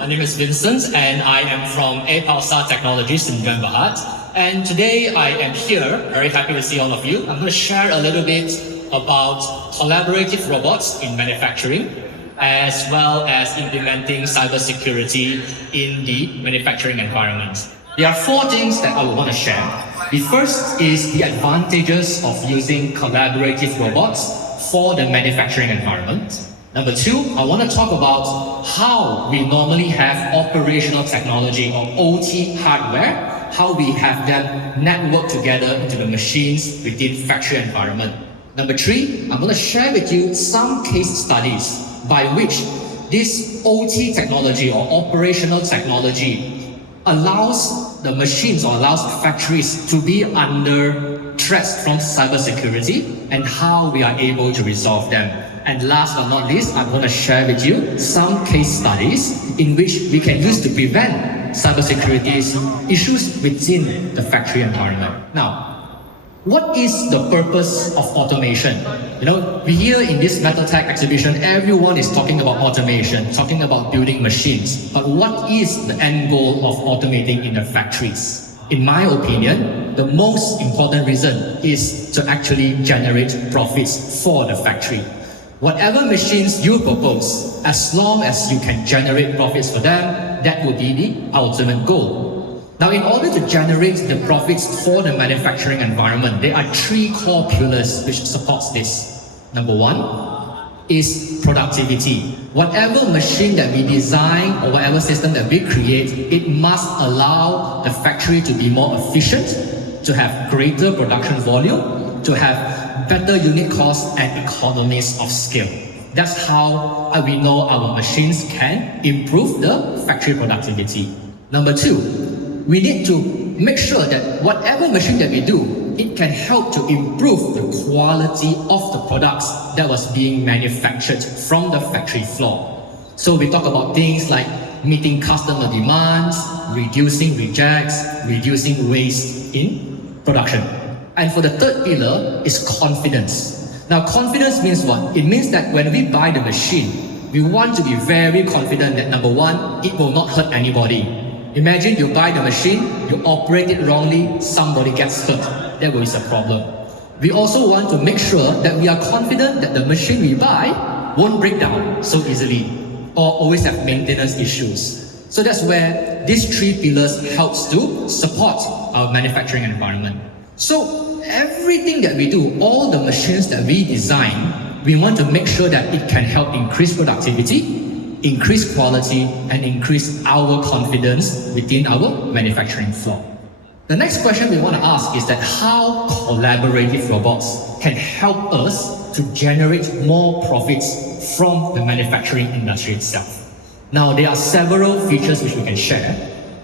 My name is Vincent and I am from APulsar Technologies in Johor. And today I am here, very happy to see all of you. I'm going to share a little bit about collaborative robots in manufacturing, as well as implementing cybersecurity in the manufacturing environment. There are 4 things that I would want to share. The first is the advantages of using collaborative robots for the manufacturing environment. Number 2, I want to talk about how we normally have operational technology or OT hardware, how we have them networked together into the machines within factory environment. Number 3, I'm going to share with you some case studies by which this OT technology or operational technology allows the machines or allows factories to be under threats from cybersecurity and how we are able to resolve them. And last but not least, I'm going to share with you some case studies in which we can use to prevent cybersecurity issues within the factory environment. Now, what is the purpose of automation? We hear in this METALTECH exhibition, everyone is talking about automation, talking about building machines. But what is the end goal of automating in the factories? In my opinion, the most important reason is to actually generate profits for the factory. Whatever machines you propose, as long as you can generate profits for them, that would be the ultimate goal. Now, in order to generate the profits for the manufacturing environment, there are 3 core pillars which supports this. Number 1 is productivity. Whatever machine that we design or whatever system that we create, it must allow the factory to be more efficient, to have greater production volume, to have better unit costs and economies of scale. That's how we know our machines can improve the factory productivity. Number 2, we need to make sure that whatever machine that we do, it can help to improve the quality of the products that was being manufactured from the factory floor. So we talk about things like meeting customer demands, reducing rejects, reducing waste in production. And for the 3rd pillar is confidence. Now, confidence means what? It means that when we buy the machine, we want to be very confident that number 1, it will not hurt anybody. Imagine you buy the machine, you operate it wrongly, somebody gets hurt. That is a problem. We also want to make sure that we are confident that the machine we buy won't break down so easily or always have maintenance issues. So that's where these 3 pillars helps to support our manufacturing environment. So everything that we do, all the machines that we design, we want to make sure that it can help increase productivity, increase quality, and increase our confidence within our manufacturing floor. The next question we want to ask is that how collaborative robots can help us to generate more profits from the manufacturing industry itself. Now, there are several features which we can share.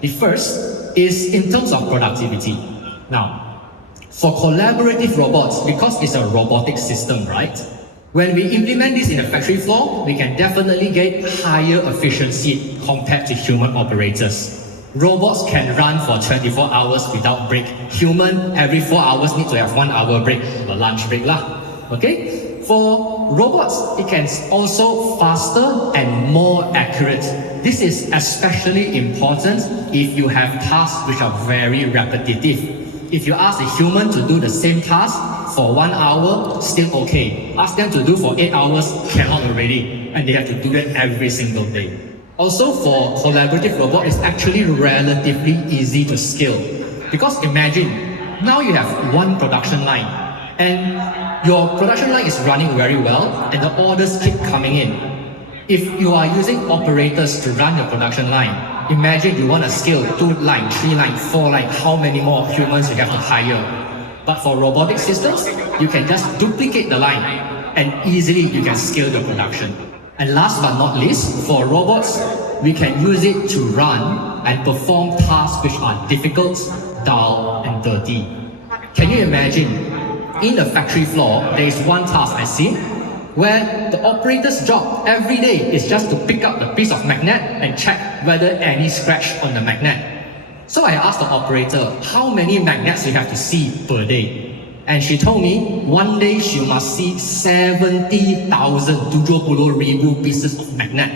The first is in terms of productivity. Now, for collaborative robots, because it's a robotic system, right? When we implement this in a factory floor, we can definitely get higher efficiency compared to human operators. Robots can run for 24 hours without break. Human, every 4 hours need to have 1 hour break, a lunch break lah. Okay? For robots, it can also faster and more accurate. This is especially important if you have tasks which are very repetitive. If you ask a human to do the same task for 1 hour, still okay. Ask them to do for 8 hours, cannot already. And they have to do it every single day. Also, for collaborative robot, it's actually relatively easy to scale. Because imagine, now you have 1 production line, and your production line is running very well, and the orders keep coming in. If you are using operators to run your production line, imagine you want to scale 2 line, 3 line, 4 line, how many more humans you have to hire. But for robotic systems, you can just duplicate the line and easily you can scale the production. And last but not least, for robots, we can use it to run and perform tasks which are difficult, dull, and dirty. Can you imagine, in the factory floor, there is 1 task I see, where the operator's job every day is just to pick up the piece of magnet and check whether any scratch on the magnet. So I asked the operator, how many magnets you have to see per day? And she told me, one day she must see 70,000 pieces of magnet.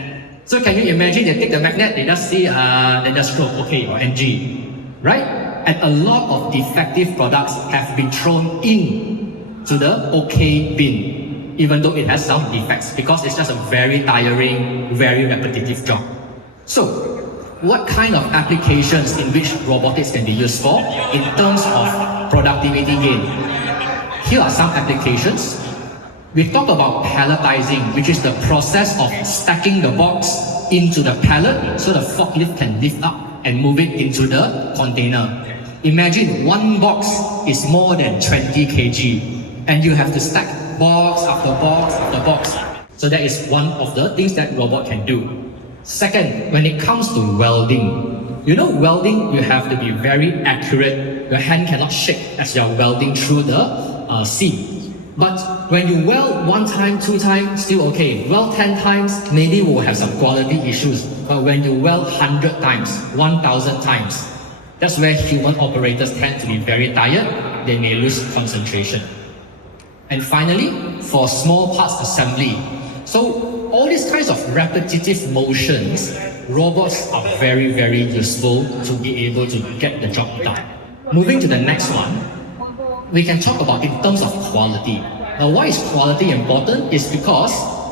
So can you imagine they take the magnet, they just see, they just throw OK or NG, right? And a lot of defective products have been thrown in to the OK bin, even though it has some defects, because it's just a very tiring, very repetitive job. So, what kind of applications in which robotics can be used for in terms of productivity gain? Here are some applications. We talk about palletizing, which is the process of stacking the box into the pallet so the forklift can lift up and move it into the container. Imagine one box is more than 20 kg and you have to stack box after box after box. So that is one of the things that robot can do. Second, when it comes to welding, you know welding, you have to be very accurate. Your hand cannot shake as you are welding through the seam. But when you weld 1 time, 2 times, still okay. Weld 10 times, maybe we'll have some quality issues. But when you weld 100 times, 1,000 times, that's where human operators tend to be very tired. They may lose concentration. And finally, for small parts assembly, so all these kinds of repetitive motions, robots are very, very useful to be able to get the job done. Moving to the next one, we can talk about in terms of quality. Now, why is quality important? Is because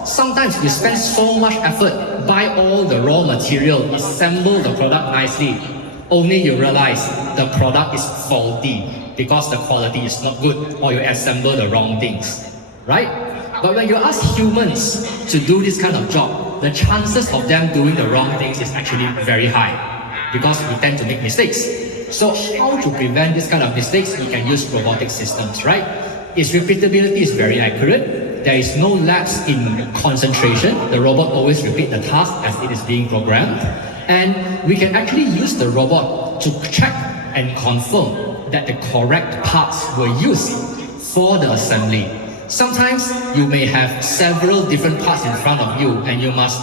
sometimes you spend so much effort, buy all the raw material, assemble the product nicely, only you realize the product is faulty because the quality is not good or you assemble the wrong things, right? But when you ask humans to do this kind of job, the chances of them doing the wrong things is actually very high because we tend to make mistakes. So how to prevent this kind of mistakes? We can use robotic systems, right? Its repeatability is very accurate. There is no lapse in concentration. The robot always repeats the task as it is being programmed. And we can actually use the robot to check and confirm that the correct parts were used for the assembly. Sometimes you may have several different parts in front of you and you must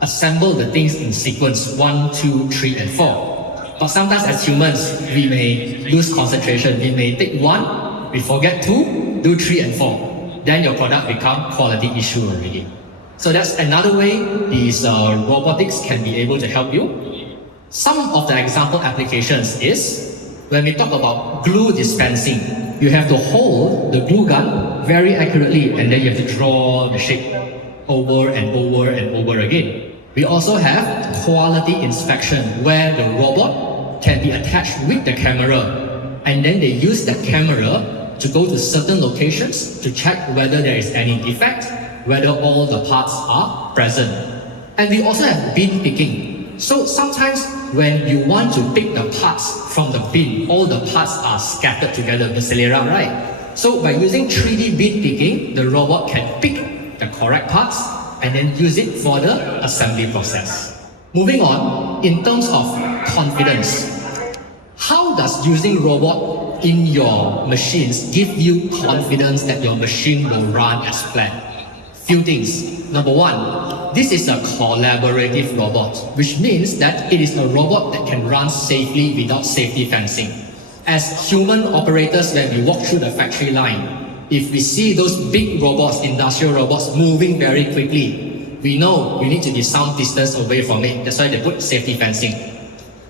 assemble the things in sequence 1, 2, 3, and 4. But sometimes as humans, we may lose concentration. We may take 1, we forget 2, do 3 and 4. Then your product become quality issue already. So that's another way these robotics can be able to help you. Some of the example applications is when we talk about glue dispensing, you have to hold the glue gun very accurately and then you have to draw the shape over and over and over again. We also have quality inspection where the robot can be attached with the camera and then they use the camera to go to certain locations to check whether there is any defect, whether all the parts are present. And we also have bin picking. So sometimes when you want to pick the parts from the bin, all the parts are scattered together, the Celera, right? So by using 3D bin picking, the robot can pick the correct parts and then use it for the assembly process. Moving on, in terms of confidence, how does using robot in your machines give you confidence that your machine will run as planned? Few things. Number 1, this is a collaborative robot, which means that it is a robot that can run safely without safety fencing. As human operators, when we walk through the factory line, if we see those big robots, industrial robots moving very quickly, we know we need to be some distance away from it. That's why they put safety fencing.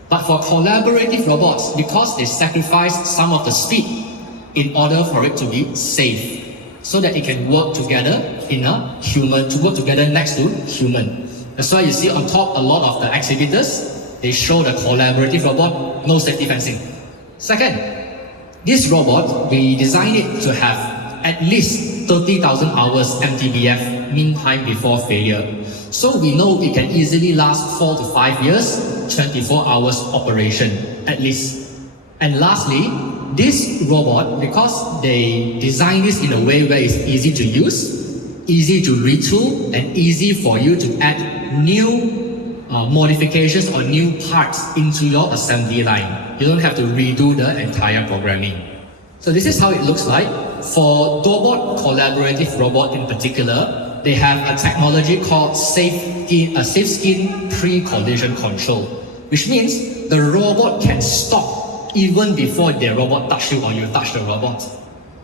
But for collaborative robots, because they sacrifice some of the speed in order for it to be safe, so that it can work together in a human, to work together next to human. That's why you see on top a lot of the exhibitors, they show the collaborative robot, no safety fencing. Second, this robot, we designed it to have at least 30,000 hours MTBF, mean time before failure. So we know it can easily last 4 to 5 years, 24 hours operation, at least. And lastly, this robot, because they designed this in a way where it's easy to use, easy to retool, and easy for you to add new modifications or new parts into your assembly line. You don't have to redo the entire programming. So this is how it looks like. For Dobot collaborative robot in particular, they have a technology called safe skin pre-collision control, which means the robot can stop even before the robot touches you or you touch the robot.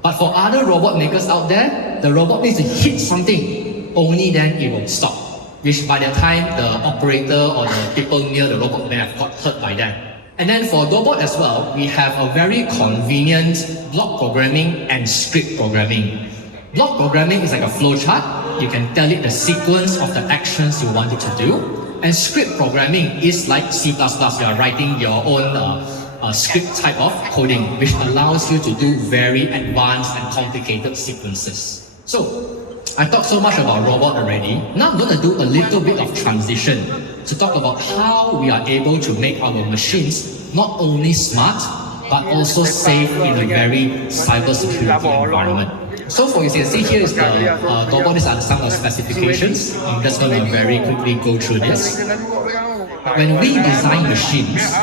But for other robot makers out there, the robot needs to hit something, only then it will stop. which by the time the operator or the people near the robot may have got hurt by that. And then for Dobot as well, we have a very convenient block programming and script programming. Block programming is like a flowchart. You can tell it the sequence of the actions you want it to do. And script programming is like C++. You are writing your own script type of coding, which allows you to do very advanced and complicated sequences. So, I talked so much about robot already. Now I'm going to do a little bit of transition to talk about how we are able to make our machines not only smart, but also safe in a very cybersecurity environment. So for you can see here is the Dobot. These are some of the specifications. I'm just going to very quickly go through this. When we design machines,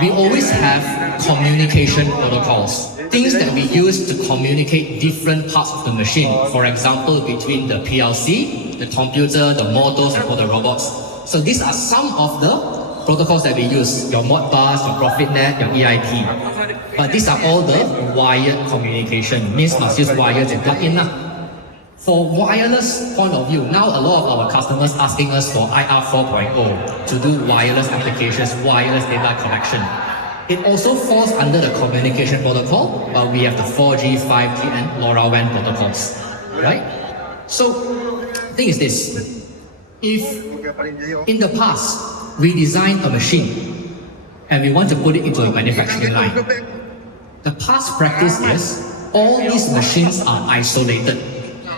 we always have communication protocols, things that we use to communicate different parts of the machine. For example, between the PLC, the computer, the motors, and all the robots. So these are some of the protocols that we use, your Modbus, your ProfitNet, your EIP. But these are all the wired communication, means must use wire to plug in. For wireless point of view, now a lot of our customers asking us for IR 4.0 to do wireless applications, wireless data connection. It also falls under the communication protocol, but we have the 4G, 5G, and LoRaWAN protocols, right? So, the thing is this: if in the past we design a machine and we want to put it into a manufacturing line, the past practice is all these machines are isolated,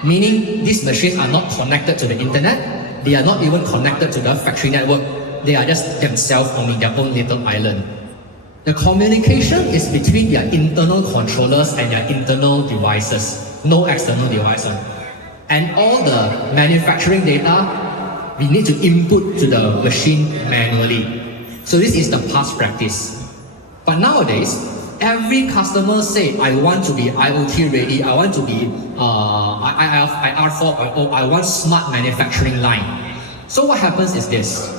meaning these machines are not connected to the internet, they are not even connected to the factory network, they are just themselves only their own little island. The communication is between their internal controllers and their internal devices, no external devices. And all the manufacturing data, we need to input to the machine manually. So this is the past practice. But nowadays, every customer say, I want to be IoT ready, I want to be IR 4.0, I want smart manufacturing line. So what happens is this: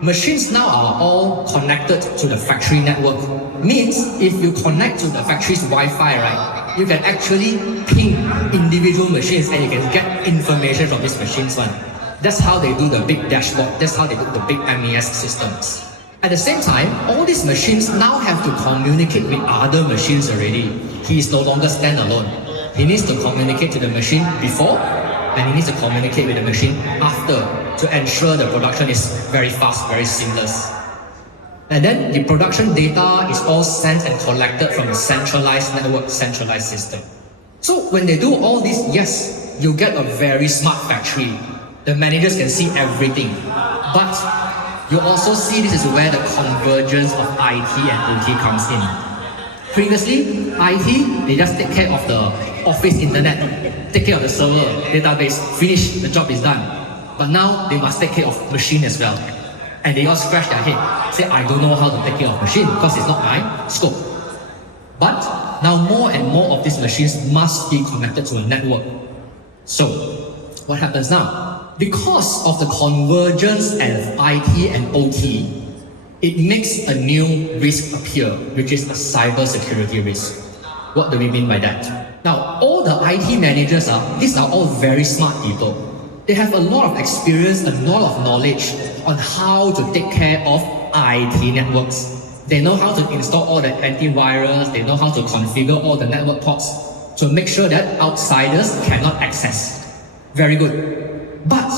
machines now are all connected to the factory network. Means if you connect to the factory's Wi-Fi, right, you can actually ping individual machines and you can get information from these machines. That's how they do the big dashboard, that's how they do the big MES systems. At the same time, all these machines now have to communicate with other machines already. He is no longer standalone. He needs to communicate to the machine before, and he needs to communicate with the machine after to ensure the production is very fast, very seamless. And then the production data is all sent and collected from a centralized network, centralized system. So when they do all this, yes, you get a very smart factory. The managers can see everything. But you also see this is where the convergence of IT and OT comes in. Previously, IT, they just take care of the office internet, take care of the server, database, finish, the job is done. But now they must take care of machine as well. And they all scratch their head, say, I don't know how to take care of machine because it's not my scope. But now more and more of these machines must be connected to a network. So, what happens now? Because of the convergence of IT and OT, it makes a new risk appear, which is a cybersecurity risk. What do we mean by that? Now, all the IT managers these are all very smart people. They have a lot of experience, a lot of knowledge on how to take care of IT networks. They know how to install all the antivirus, they know how to configure all the network ports to make sure that outsiders cannot access. Very good. But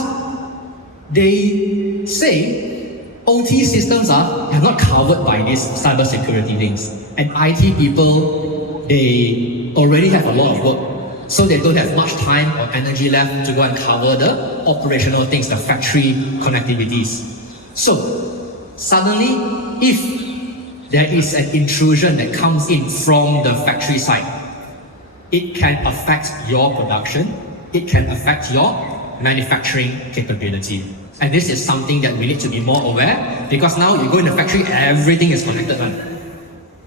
they say OT systems are not covered by these cybersecurity things. And IT people, they already have a lot of work. So they don't have much time or energy left to go and cover the operational things, the factory connectivities. So suddenly, if there is an intrusion that comes in from the factory side, it can affect your production, it can affect your manufacturing capability. And this is something that we need to be more aware, because now you go in the factory, everything is connected.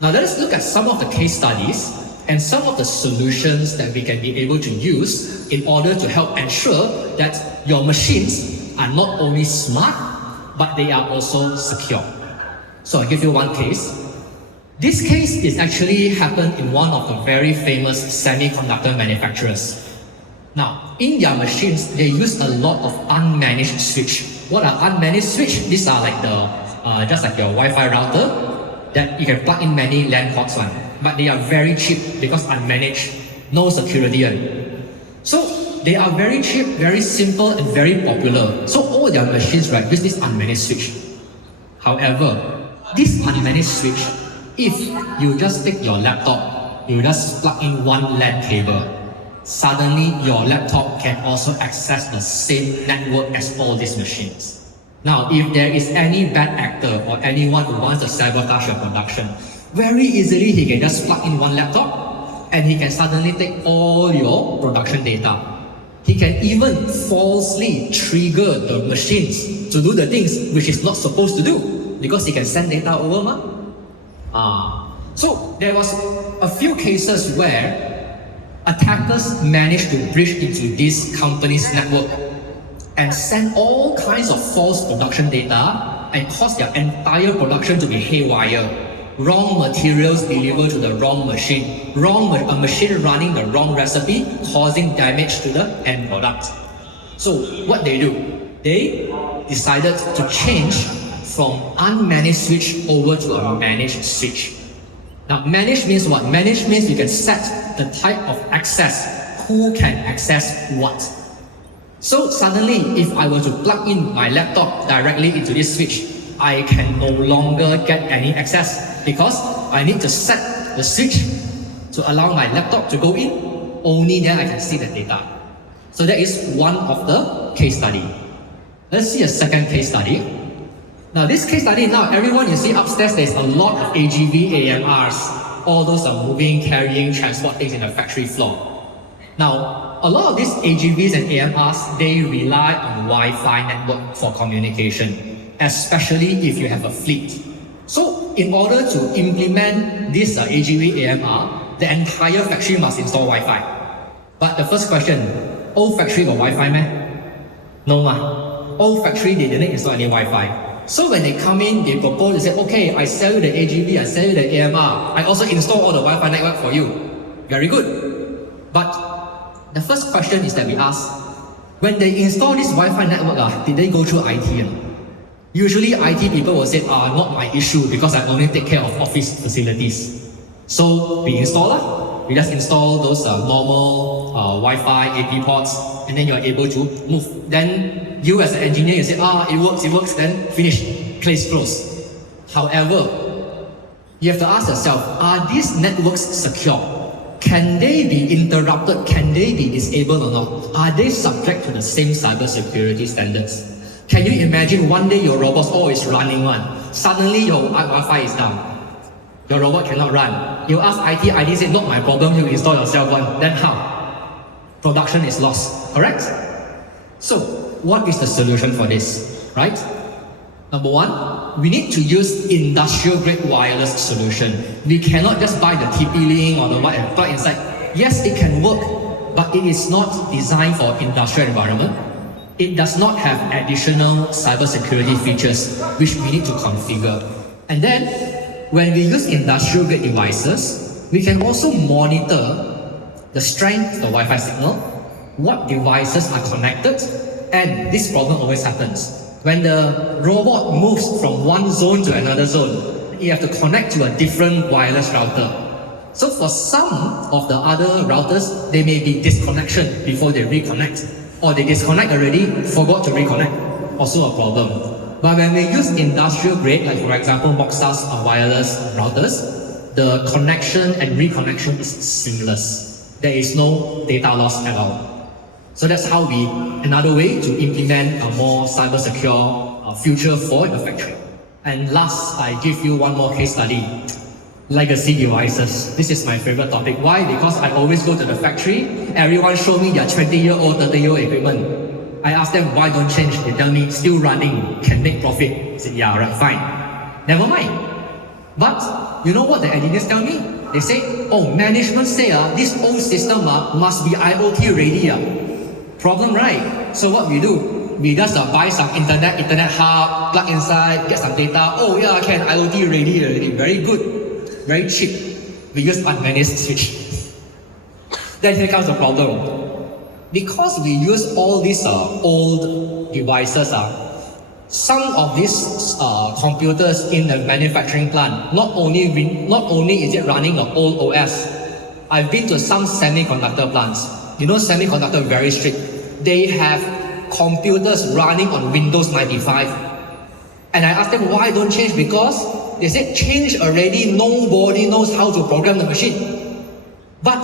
Now let us look at some of the case studies and some of the solutions that we can be able to use in order to help ensure that your machines are not only smart, but they are also secure. So I'll give you one case. This case is actually happened in one of the very famous semiconductor manufacturers. Now, in their machines, they use a lot of unmanaged switch. What are unmanaged switch? These are like just like your Wi-Fi router that you can plug in many LAN ports on. But they are very cheap because unmanaged, no security on. So they are very cheap, very simple, and very popular. So all their machines use this unmanaged switch. However, this unmanaged switch, if you just take your laptop, you just plug in one LAN cable, suddenly your laptop can also access the same network as all these machines. Now, if there is any bad actor or anyone who wants to sabotage your production, very easily he can just plug in one laptop and he can suddenly take all your production data. He can even falsely trigger the machines to do the things which is not supposed to do because he can send data over. So there was a few cases where attackers managed to breach into this company's network and send all kinds of false production data and cause their entire production to be haywire. Wrong materials delivered to the wrong machine, a machine running the wrong recipe, causing damage to the end product. So what they do, they decided to change from unmanaged switch over to a managed switch. Now, managed means what? Managed means you can set the type of access, who can access what. So suddenly, if I were to plug in my laptop directly into this switch, I can no longer get any access because I need to set the switch to allow my laptop to go in. Only then I can see the data. So that is one of the case study. Let's see a second case study. Now this case study, everyone you see upstairs, there's a lot of AGV, AMRs. All those are moving, carrying, transport things in the factory floor. Now, a lot of these AGVs and AMRs, they rely on Wi-Fi network for communication, especially if you have a fleet. So in order to implement this AGV, AMR, the entire factory must install Wi-Fi. But the first question, all factory got Wi-Fi, man? No, all factory, they didn't install any Wi-Fi. So when they come in, they propose, they say, okay, I sell you the AGV, I sell you the AMR, I also install all the Wi-Fi network for you. Very good. But the first question is that we ask, when they install this Wi-Fi network, did they go through IT? Usually IT people will say, not my issue because I only take care of office facilities. So we install, we just install those normal Wi-Fi AP ports, and then you're able to move. Then you as an engineer, you say, it works, then finish, case closed. However, you have to ask yourself, are these networks secure? Can they be interrupted? Can they be disabled or not? Are they subject to the same cybersecurity standards? Can you imagine one day your robot is running one, suddenly your Wi-Fi is down. Your robot cannot run. You ask IT say, not my problem, you install yourself one. Then how? Production is lost, correct? So, what is the solution for this, right? Number one, we need to use industrial-grade wireless solution. We cannot just buy the TP-Link or the what and plug inside. Yes, it can work, but it is not designed for industrial environment. It does not have additional cybersecurity features which we need to configure. And then, when we use industrial-grade devices, we can also monitor the strength of the Wi-Fi signal, what devices are connected, and this problem always happens. When the robot moves from one zone to another zone, you have to connect to a different wireless router. So for some of the other routers, there may be disconnection before they reconnect. Or they disconnect already, forgot to reconnect. Also a problem. But when we use industrial grade, like for example, Moxas or wireless routers, the connection and reconnection is seamless. There is no data loss at all. So that's how another way to implement a more cyber-secure future for the factory. And last, I give you one more case study. Legacy devices. This is my favorite topic. Why? Because I always go to the factory, everyone show me their 20-year-old, 30-year-old equipment. I ask them, why don't change? They tell me, still running, can make profit. I said, yeah, right, fine. Never mind. But, you know what the engineers tell me? They say, management say this old system must be IoT ready. Problem, right? So what we do, we just buy some internet hub, plug inside, get some data. Oh yeah, I can IoT ready already. Very good, very cheap. We use unmanaged switch. Then here comes the problem. Because we use all these old devices, some of these computers in the manufacturing plant, not only is it running an old OS. I've been to some semiconductor plants. You know, semiconductor very strict. They have computers running on Windows 95. And I asked them why don't change, because they said change already, nobody knows how to program the machine. But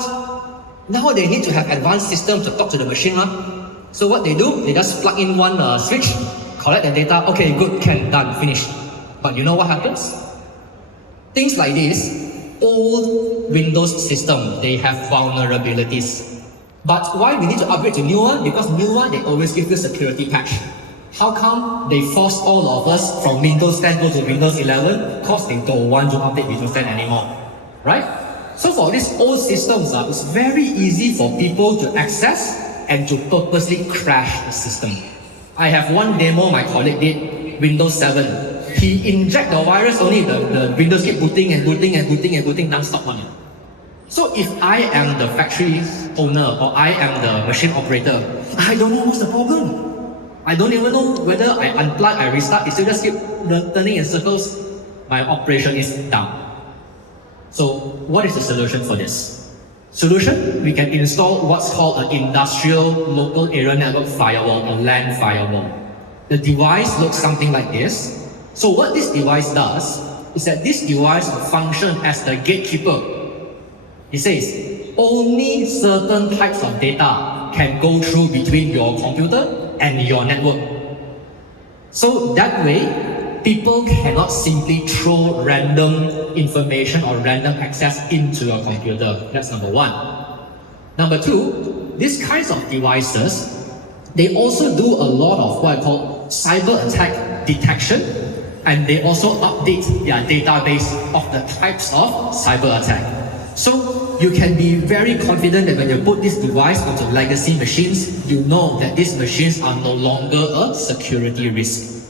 now they need to have advanced systems to talk to the machine. So what they do, they just plug in one switch, collect the data, okay, good, can, done, finished. But you know what happens? Things like this, old Windows system, they have vulnerabilities. But why we need to upgrade to new one? Because new one, they always give you security patch. How come they force all of us from Windows 10 go to Windows 11? Because they don't want to update Windows 10 anymore, right? So for these old systems, it's very easy for people to access and to purposely crash the system. I have one demo my colleague did, Windows 7. He inject the virus only, the Windows keep booting and booting and booting and booting non-stop one. So if I am the factory owner or I am the machine operator, I don't know what's the problem. I don't even know whether I unplug, I restart, it still just keep turning in circles. My operation is down. So what is the solution for this? Solution, we can install what's called an industrial local area network firewall or LAN firewall. The device looks something like this. So what this device does is that this device will function as the gatekeeper. It says only certain types of data can go through between your computer and your network. So that way, people cannot simply throw random information or random access into your computer. That's number one. Number two, these kinds of devices, they also do a lot of what I call cyber attack detection, and they also update their database of the types of cyber attack. So you can be very confident that when you put this device onto legacy machines, you know that these machines are no longer a security risk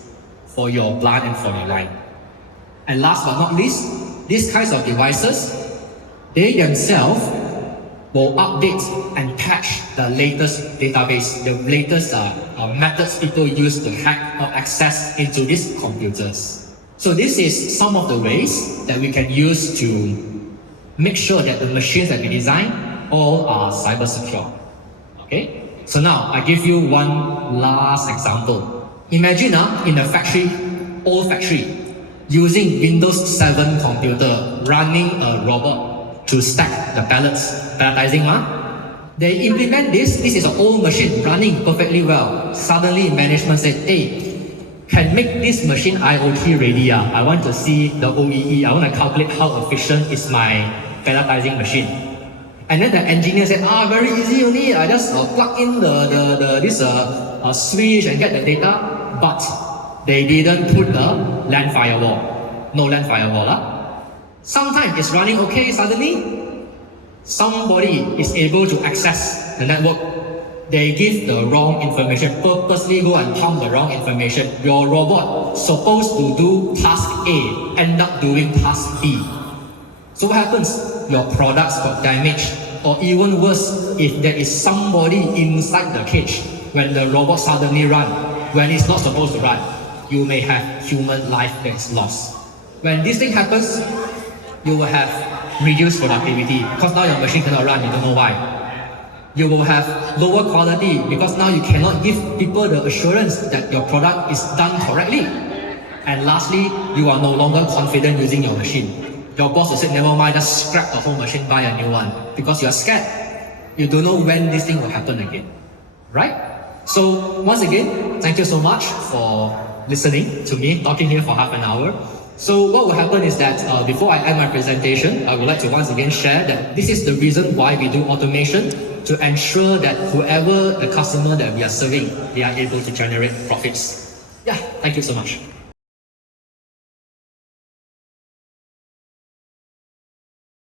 for your plant and for your line. And last but not least, these kinds of devices, they themselves will update and patch the latest database, the latest methods people use to hack or access into these computers. So this is some of the ways that we can use to make sure that the machines that we design all are cyber secure. Okay? So now I give you one last example. Imagine in a factory, old factory, using Windows 7 computer, running a robot to stack the pallets, palletising. They implement this is an old machine running perfectly well. Suddenly management said, hey, can make this machine IoT ready. I want to see the OEE, I want to calculate how efficient is my palletising machine. And then the engineer said, very easy only, I just plug in this switch and get the data. But they didn't put the LAN firewall. No LAN firewall. Sometimes it's running okay, suddenly somebody is able to access the network. They give the wrong information, purposely go and pump the wrong information. Your robot supposed to do task A, end up doing task B. So what happens? Your products got damaged, or even worse, if there is somebody inside the cage when the robot suddenly runs, when it's not supposed to run, you may have human life that's lost. When this thing happens, you will have reduced productivity because now your machine cannot run, you don't know why. You will have lower quality because now you cannot give people the assurance that your product is done correctly. And lastly, you are no longer confident using your machine. Your boss will say, never mind, just scrap the whole machine, buy a new one, because you are scared. You don't know when this thing will happen again, right? So once again, thank you so much for listening to me, talking here for half an hour. So what will happen is that before I end my presentation, I would like to once again share that this is the reason why we do automation, to ensure that whoever the customer that we are serving, they are able to generate profits. Yeah, thank you so much.